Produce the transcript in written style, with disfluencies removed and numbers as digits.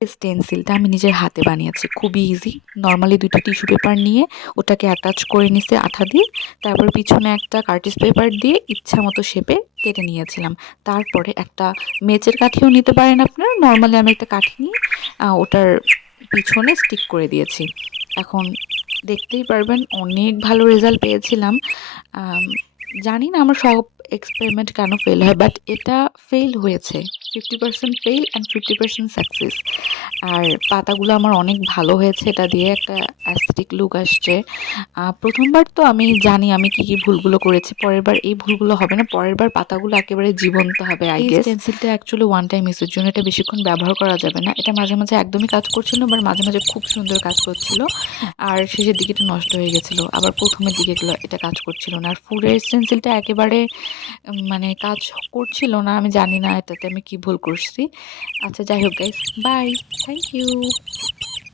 স্টেনসিলটা আমি নিজের হাতে বানিয়েছি, খুবই ইজি। নর্মালি 2টা টিস্যু পেপার নিয়ে ওটাকে অ্যাটাচ করে নিছি আঠা দিয়ে, তারপর পিছনে একটা কার্টিজ পেপার দিয়ে ইচ্ছা মতো শেপে কেটে নিয়েছিলাম। তারপরে একটা মেচের কাঠিও নিতে পারেন আপনারা। নর্মালি আমি একটা কাঠি নিয়ে ওটার পিছনে স্টিক করে দিয়েছি। এখন দেখতেই পারবেন অনেক ভালো রেজাল্ট পেয়েছিলাম। আম জানি না আমার সব এক্সপেরিমেন্ট কেন ফেল হয়, বাট এটা ফেইল হয়েছে। 50% ফেইল অ্যান্ড 50% সাকসেস। আর পাতাগুলো আমার অনেক ভালো হয়েছে, এটা দিয়ে একটা অ্যাস্থেটিক লুক আসছে। ১ম বার তো আমি জানি আমি কি, কি ভুলগুলো করেছি। পরের বার এই ভুলগুলো হবে না। পরের বার পাতাগুলো একেবারে জীবন্ত হবে আই গেস। এই স্টেনসিলটা অ্যাকচুয়ালি ওয়ান টাইম ইউজের জন্য, এটা বেশিক্ষণ ব্যবহার করা যাবে না। এটা মাঝে, মাঝে একদমই কাজ করছিল না, আবার মাঝে, মাঝে খুব সুন্দর কাজ করছিল। আর শেষের দিকে এটা নষ্ট হয়ে গেছিল। আবার ১ম এর দিকে এগুলো এটা কাজ করছিল না। আর ফুডের স্টেনসিলটা একেবারে মানে কাজ করছিল না। আমি জানি না এটাতে আমি কি ভুল করছি। আচ্ছা যাই হোক গাইস, বাই। Thank you.